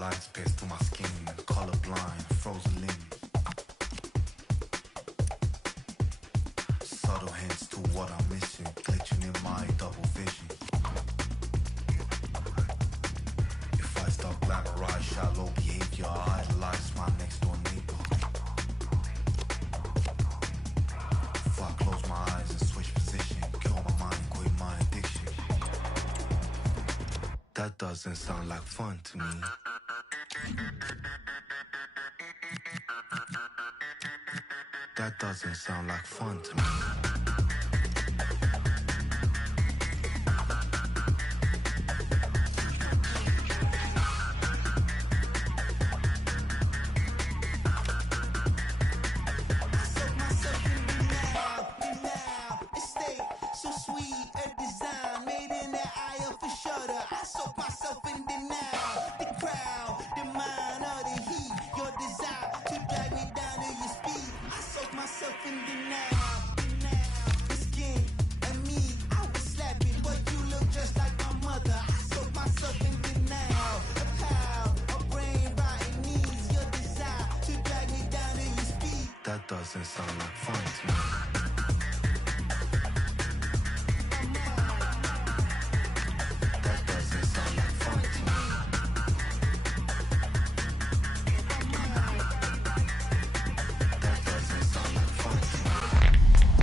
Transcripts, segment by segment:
lights pierce through my skin, colorblind, frozen limb. Subtle hints to what I'm missing, glitching in my double vision. If I start glamorize shallow behavior, I idolize my next door neighbor. If I close my eyes and switch position, kill my mind, quit my addiction. That doesn't sound like fun to me. That doesn't sound like fun to me. That doesn't sound like fun to me. That doesn't sound like fun to me. That doesn't sound like fun to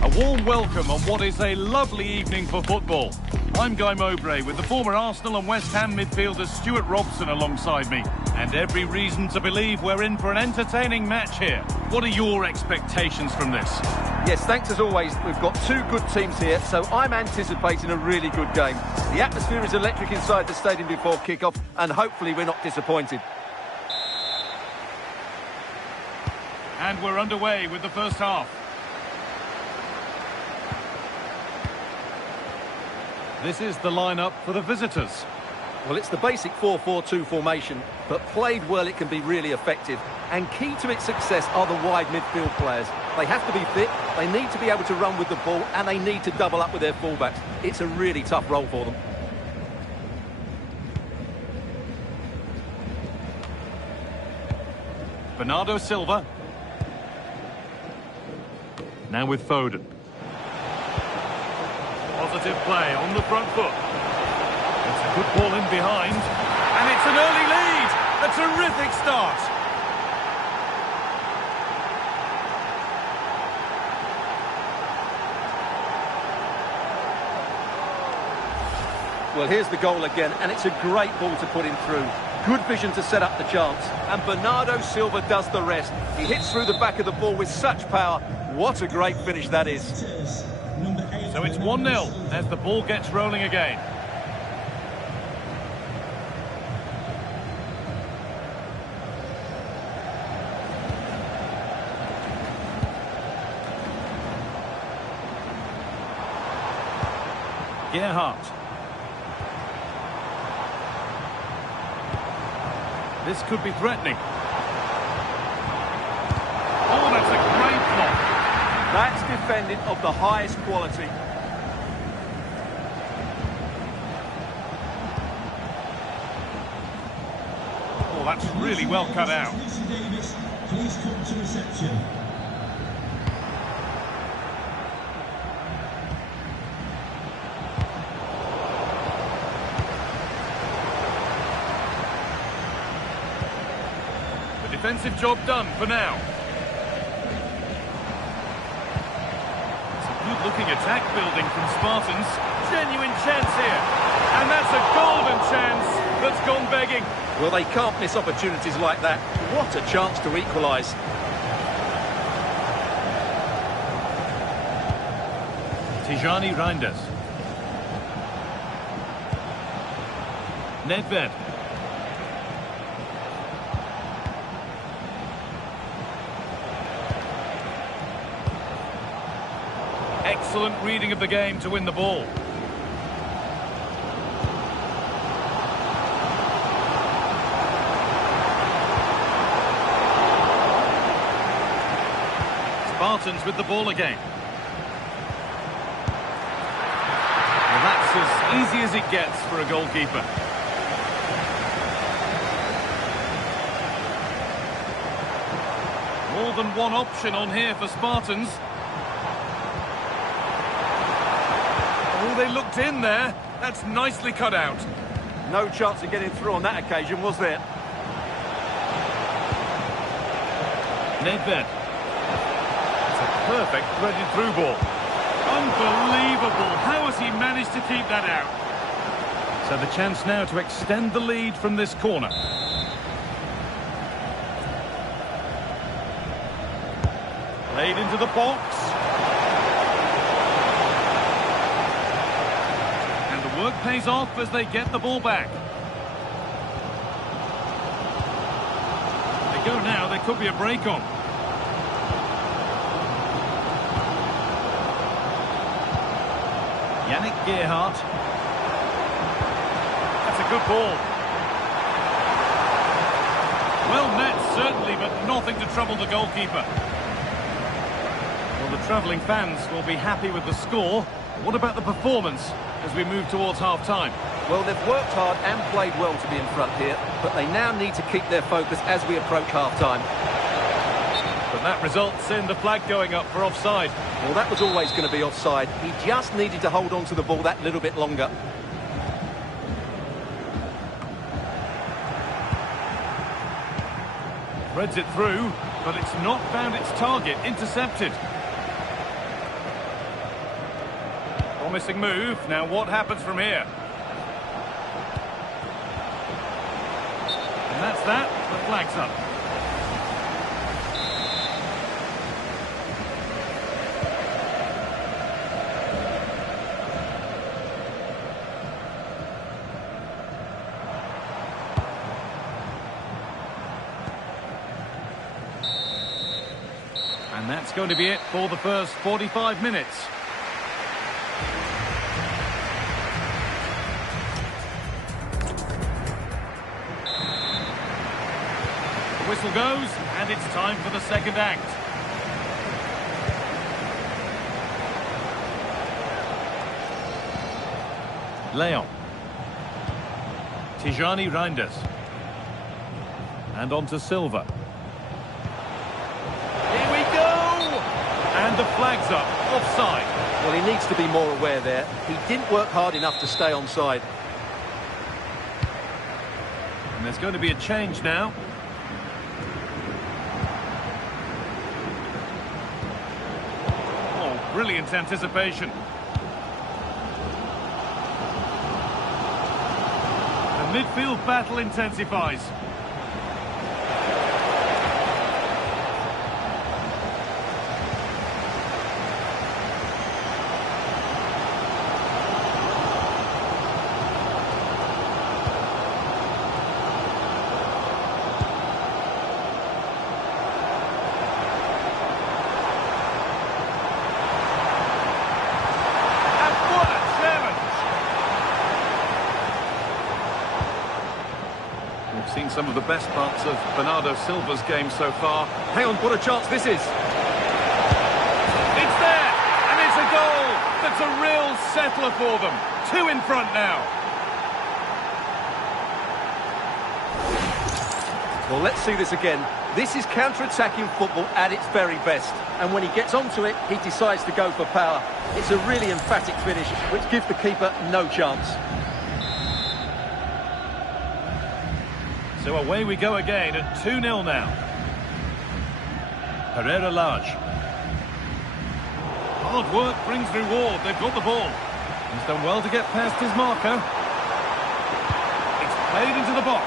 me. A warm welcome on what is a lovely evening for football. I'm Guy Mowbray with the former Arsenal and West Ham midfielder Stuart Robson alongside me. And every reason to believe we're in for an entertaining match here. What are your expectations from this? Yes, thanks as always. We've got two good teams here, so I'm anticipating a really good game. The atmosphere is electric inside the stadium before kick-off, and hopefully we're not disappointed. And we're underway with the first half. This is the lineup for the visitors. Well, it's the basic 4-4-2 formation, but played well it can be really effective. And key to its success are the wide midfield players. They have to be fit, they need to be able to run with the ball, and they need to double up with their fullbacks. It's a really tough role for them. Bernardo Silva. Now with Foden. Positive play on the front foot. It's a good ball in behind. And it's an early lead. A terrific start. Well, here's the goal again, and it's a great ball to put him through. Good vision to set up the chance. And Bernardo Silva does the rest. He hits through the back of the ball with such power. What a great finish that is. So it's 1-0 as the ball gets rolling again. Gerhardt. This could be threatening. Oh, that's a great block. That's defending of the highest quality. Oh, that's really well cut out. Please come to reception. Defensive job done for now. It's a good-looking attack building from Spartans. Genuine chance here. And that's a golden chance that's gone begging. Well, they can't miss opportunities like that. What a chance to equalise. Tijani Reinders. Nedved. Excellent reading of the game to win the ball. Spartans with the ball again. Well, that's as easy as it gets for a goalkeeper. More than one option on here for Spartans. Oh, they looked in there. That's nicely cut out. No chance of getting through on that occasion, was there? Nedved. It's a perfect threaded through ball. Unbelievable. How has he managed to keep that out? So the chance now to extend the lead from this corner. Played into the box. And the work pays off as they get the ball back. They go now, there could be a break on. Yannick Gerhardt. That's a good ball. Well met, certainly, but nothing to trouble the goalkeeper. Well, the travelling fans will be happy with the score. What about the performance as we move towards half-time? Well, they've worked hard and played well to be in front here, but they now need to keep their focus as we approach half-time. But that results in the flag going up for offside. Well, that was always going to be offside. He just needed to hold on to the ball that little bit longer. Threads it through, but it's not found its target. Intercepted. Promising move. Now what happens from here? And that's that. The flag's up. And that's going to be it for the first 45 minutes. The whistle goes, and it's time for the second act. Leon. Tijani Reinders. And on to Silva. And the flag's up, offside. Well, he needs to be more aware there. He didn't work hard enough to stay onside. And there's going to be a change now. Oh, brilliant anticipation. The midfield battle intensifies. Seen some of the best parts of Bernardo Silva's game so far. Hang on, what a chance this is. It's there, and it's a goal. That's a real settler for them. 2 in front now. Well, let's see this again. This is counter-attacking football at its very best. And when he gets onto it, he decides to go for power. It's a really emphatic finish, which gives the keeper no chance. So away we go again at 2-0 now. Herrera Large. Hard work brings reward. They've got the ball. He's done well to get past his marker. It's played into the box.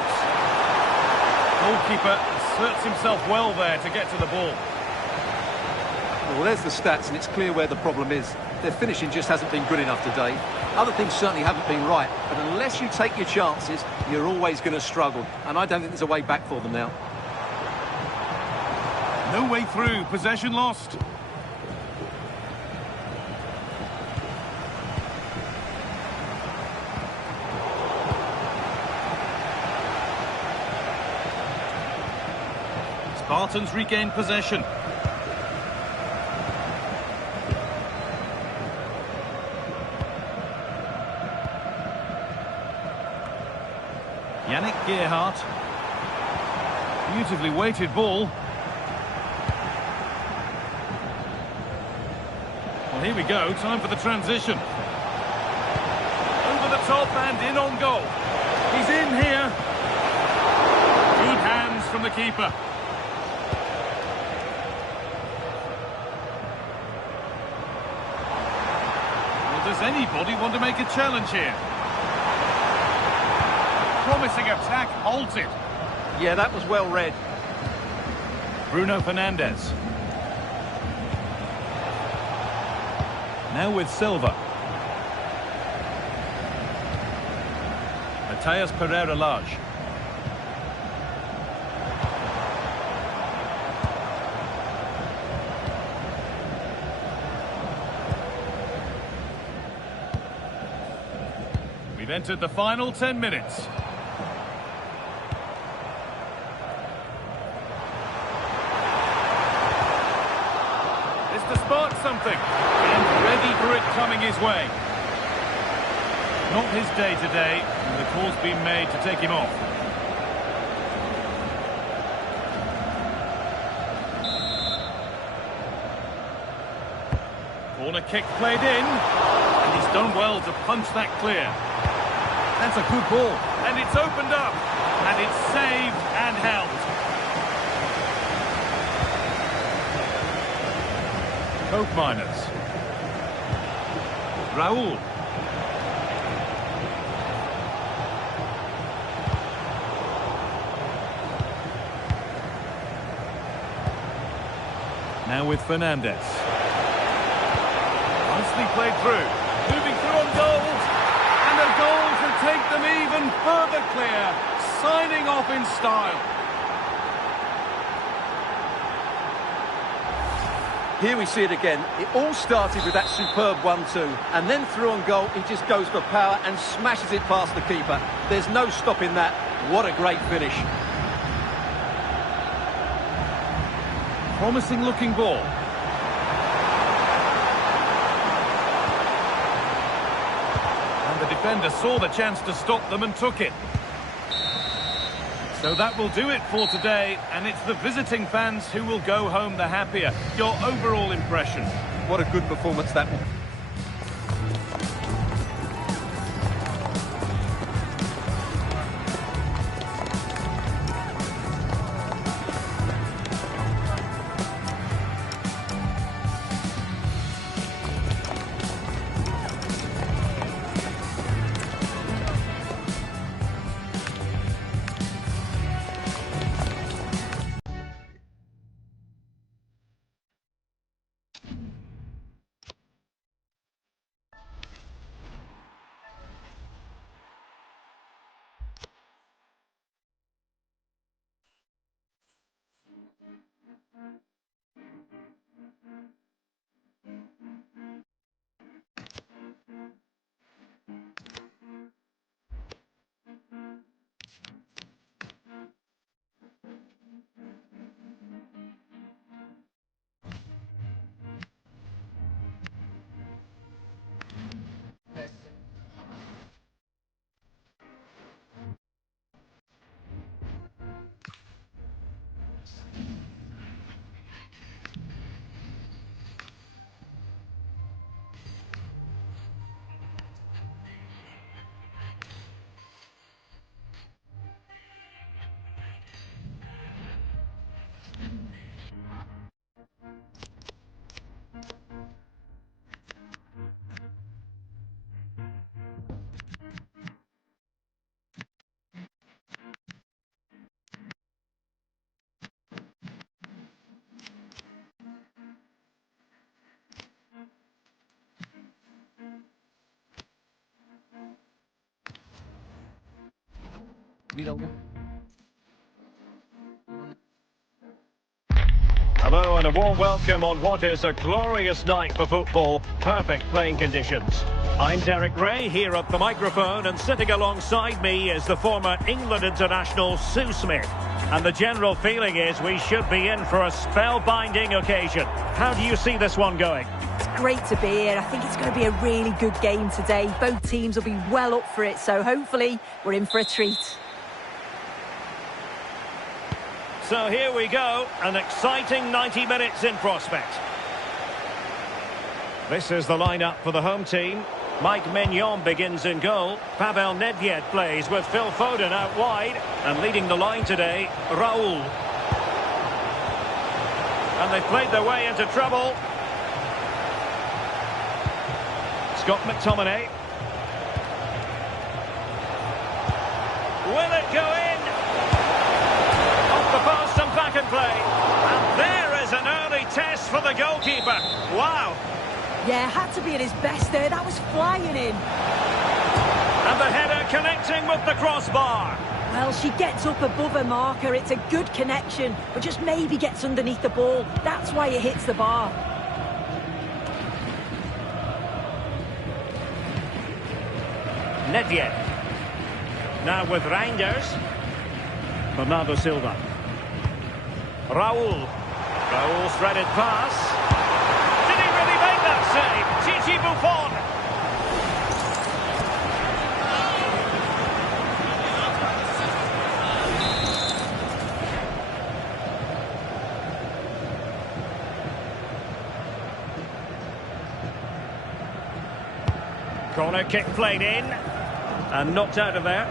Goalkeeper asserts himself well there to get to the ball. Well, there's the stats, and it's clear where the problem is. Their finishing just hasn't been good enough today. Other things certainly haven't been right, but unless you take your chances, you're always going to struggle. And I don't think there's a way back for them now. No way through. Possession lost. Spartans regain possession. Yannick Gerhardt. Beautifully weighted ball. Here we go, time for the transition. Over the top and in on goal. He's in here. Good hands from the keeper. Well, does anybody want to make a challenge here? Promising attack halted. Yeah, that was well read. Bruno Fernandes. Now with Silva. Matheus Pereira-Lage. We've entered the final 10 minutes. This to spark something. And ready for it coming his way. Not his day today, and the call's been made to take him off. Corner kick played in, and he's done well to punch that clear. That's a good ball, and it's opened up, and it's saved and held. Coke Miners. Raul. Now with Fernandes. Nicely played through. Moving through on goals. And a goal to take them even further clear. Signing off in style. Here we see it again. It all started with that superb 1-2, and then through on goal, he just goes for power and smashes it past the keeper. There's no stopping that. What a great finish. Promising looking ball. And the defender saw the chance to stop them and took it. So that will do it for today, and it's the visiting fans who will go home the happier. Your overall impression? What a good performance that was. Hello and a warm welcome on what is a glorious night for football. Perfect playing conditions. I'm Derek Ray here at the microphone, and sitting alongside me is the former England international Sue Smith. And the general feeling is we should be in for a spellbinding occasion. How do you see this one going? It's great to be here. I think it's going to be a really good game today. Both teams will be well up for it, so hopefully we're in for a treat. So here we go, an exciting 90 minutes in prospect. This is the lineup for the home team. Mike Mignon begins in goal. Pavel Nedved plays with Phil Foden out wide. And leading the line today, Raul. And they've played their way into trouble. Scott McTominay. Will it go in? Off the post and back and play. And there is an early test for the goalkeeper. Wow. Yeah, had to be at his best there. That was flying in. And the header connecting with the crossbar. Well, she gets up above her marker. It's a good connection, but just maybe gets underneath the ball. That's why it hits the bar. Nedved. Now with Reinders. Bernardo Silva. Raul. Raul threaded pass. Did he really make that save? Gigi Buffon. Corner kick played in. And knocked out of there.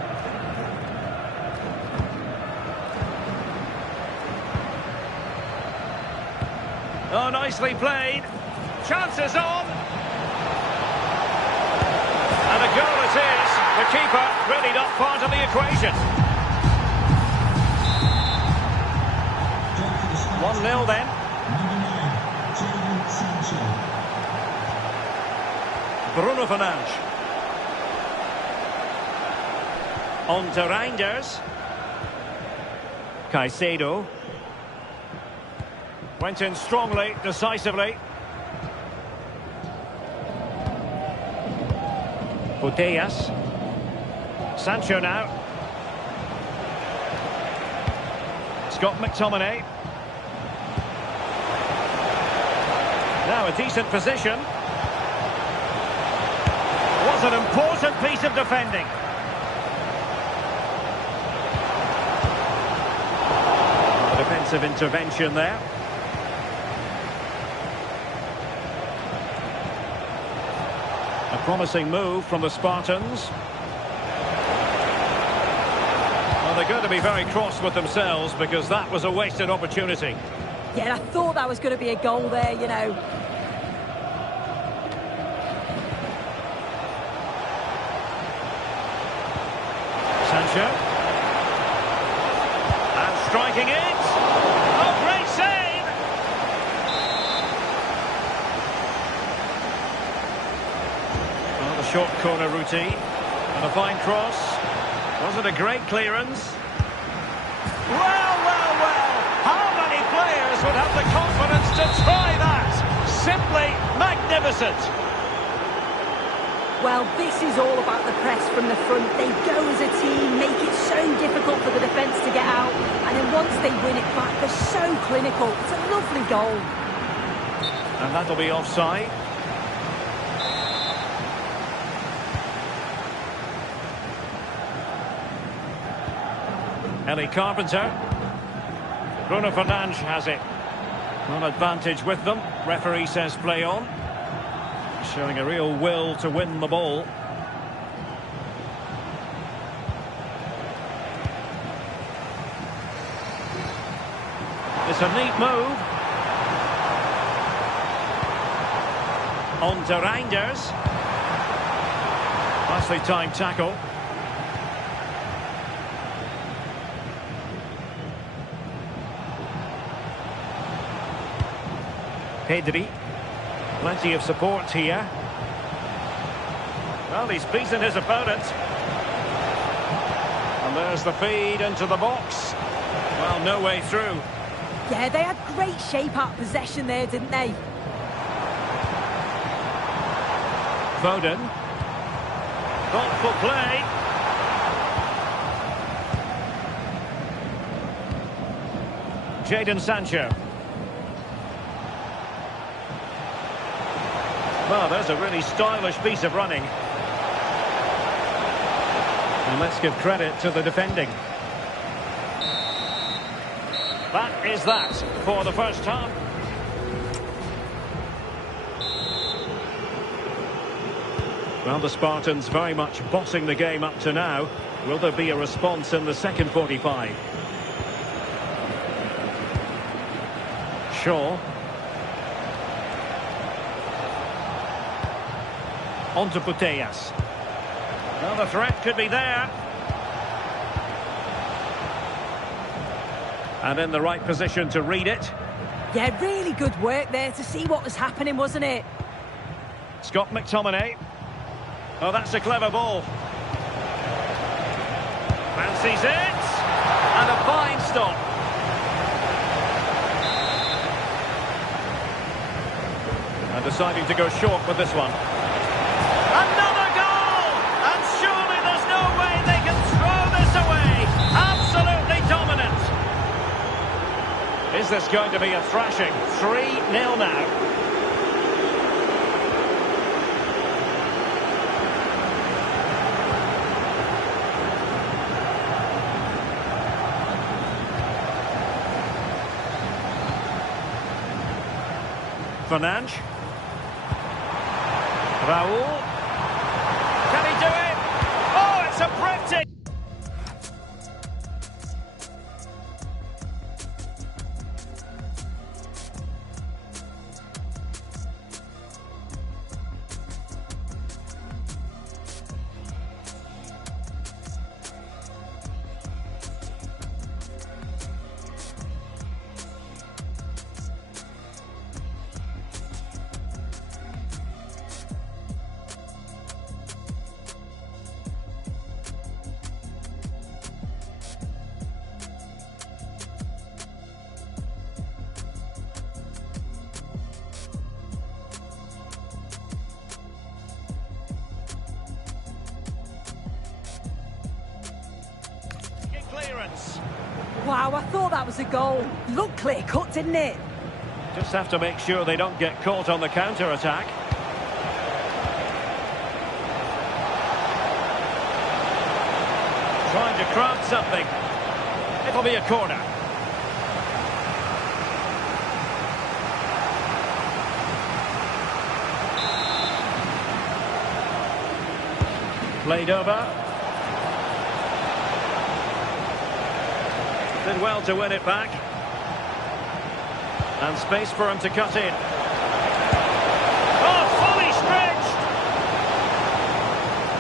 Oh, nicely played. Chances on. And a goal it is. The keeper really not part of the equation. 1-0 then. Number 9, Jadon Sancho. Bruno Fernandes. On to Reinders. Caicedo. Went in strongly, decisively. Putellas. Sancho now. Scott McTominay. Now a decent position. Was an important piece of defending. A defensive intervention there. A promising move from the Spartans. Well, they're going to be very cross with themselves because that was a wasted opportunity. Yeah, I thought that was going to be a goal there, you know. Sancho. And striking it. Oh, great save! Well, the short corner routine. And a fine cross. Was it a great clearance? Well, well, well. How many players would have the confidence to try that? Simply magnificent. Well, this is all about the press from the front. They go as a team, make it so difficult for the defence to get out. And then once they win it back, they're so clinical. It's a lovely goal. And that'll be offside. Ellie Carpenter. Bruno Fernandes has it. On advantage with them. Referee says play on. Showing a real will to win the ball. It's a neat move. On to Reinders. Nicely timed tackle. Pedri. Plenty of support here. Well, he's beaten his opponent. And there's the feed into the box. Well, no way through. Yeah, they had great shape out possession there, didn't they? Foden. Thoughtful play. Jadon Sancho. Well, there's a really stylish piece of running. And let's give credit to the defending. That is that for the first half. Well, the Spartans very much bossing the game up to now. Will there be a response in the second 45? Shaw. On to Putellas. Well, the threat could be there. And in the right position to read it. Yeah, really good work there to see what was happening, wasn't it? Scott McTominay. Oh, that's a clever ball. Fancies it. And a fine stop. And deciding to go short with this one. Another goal! And surely there's no way they can throw this away. Absolutely dominant. Is this going to be a thrashing? 3-0 now. Fernandes. Raul. Can he do it? Oh, it's a breathtaking... Clearance. Wow, I thought that was a goal. Looked clear-cut, didn't it? Just have to make sure they don't get caught on the counter-attack. Trying to craft something. It'll be a corner. Played over. Did well to win it back. And space for him to cut in. Oh, fully stretched!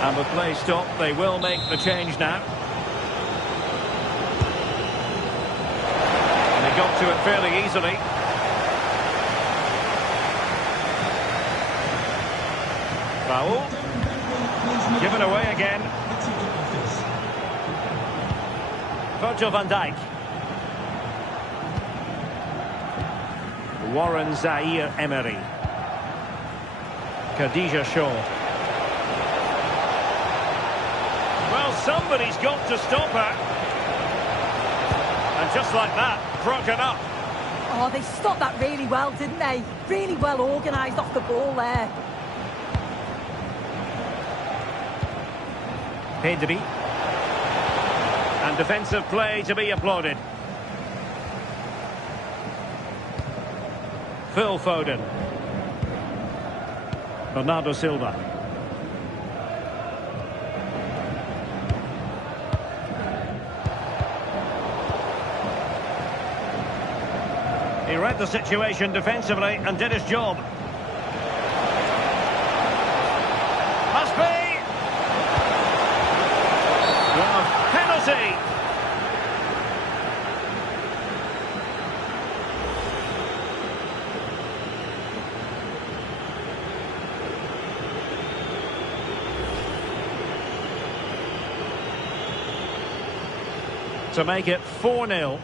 And with play stopped, they will make the change now. And they got to it fairly easily. Raul. Given away again. Virgil van Dijk. Warren Zaire-Emery. Khadija Shaw. Well, somebody's got to stop her. And just like that, broken up. Oh, they stopped that really well, didn't they? Really well organised off the ball there. Pedri. And defensive play to be applauded. Phil Foden. Bernardo Silva. He read the situation defensively and did his job. Must be! Well, penalty! To make it 4-0. Goal!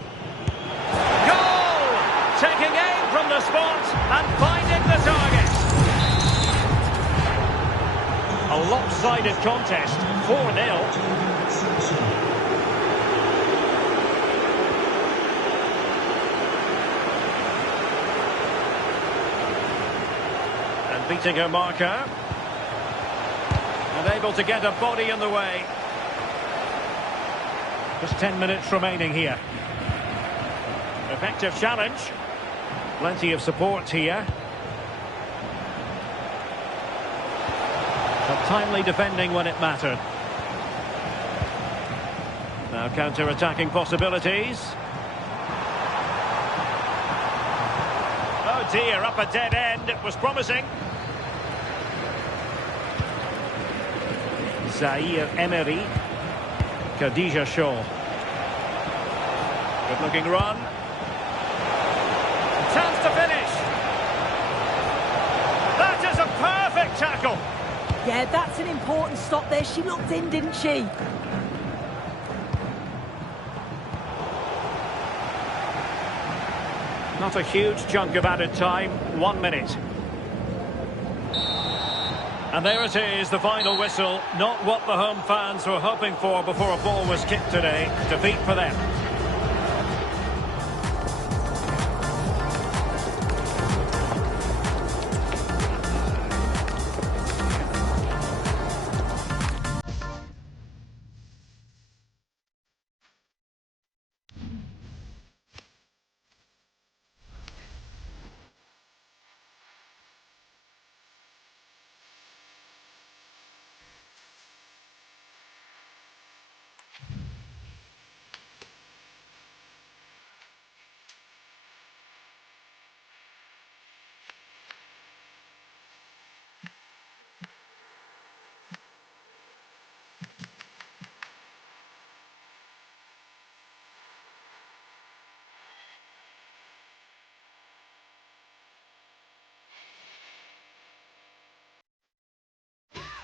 Taking aim from the spot and finding the target. A lopsided contest, 4-0. And beating her marker. And able to get a body in the way. Just 10 minutes remaining here. Effective challenge. Plenty of support here. But timely defending when it mattered. Now counter-attacking possibilities. Oh dear, up a dead end. It was promising. Zaire Emery. Khadija Shaw. Good looking run. Chance to finish. That is a perfect tackle. Yeah, that's an important stop there. She looked in, didn't she? Not a huge chunk of added time. 1 minute. And there it is, the final whistle. Not what the home fans were hoping for before a ball was kicked today. Defeat for them.